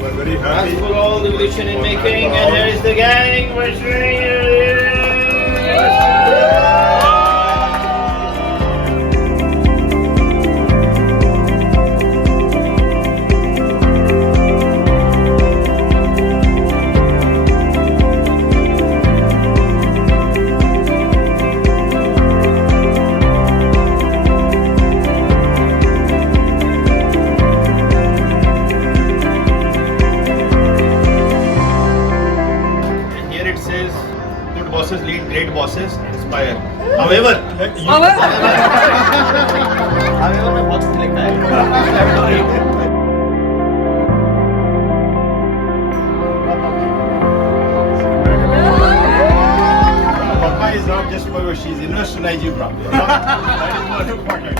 We're very happy. That's for all the evolution in making, and here is the gang. We're bosses lead, great bosses inspire. However, मैं बहुत कुछ लिखा है. Papa is not just for you, she's invested in igebra. That is more important.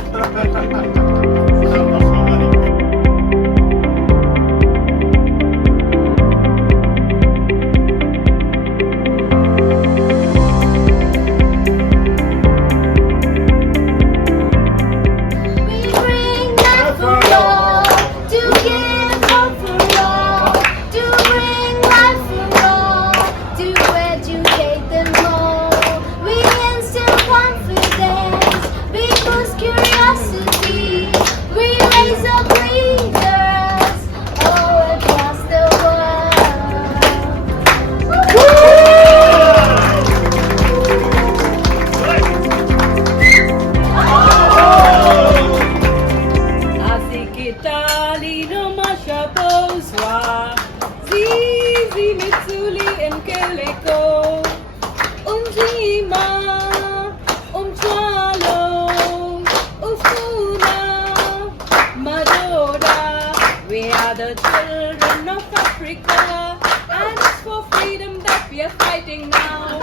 We are the children of Africa, and it's for freedom that we are fighting now.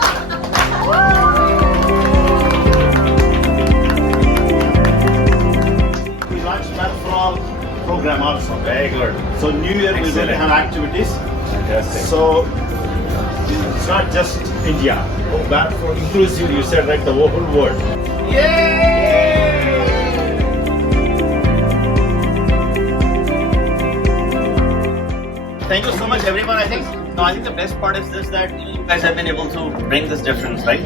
We launched Math for All program also. Very good. So New Year we're going to have activities. Fantastic. So it's not just India. Math for inclusivity, you said, right? The whole world. Yay! Thank you so much, everyone. I think the best part is this, that you guys have been able to bring this difference, right?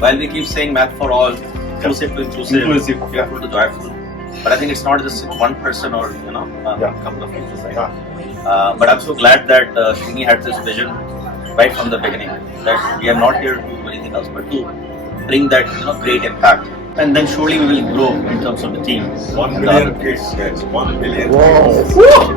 While we keep saying math for all, inclusive to inclusive, joyful to joyful, but I think it's not just one person or a couple of people, right? But I'm so glad that Srini had this vision right from the beginning, that we are not here to do anything else but to bring that great impact. And then surely we will grow in terms of the team. 1 billion kids, yes, 1 billion. Whoa.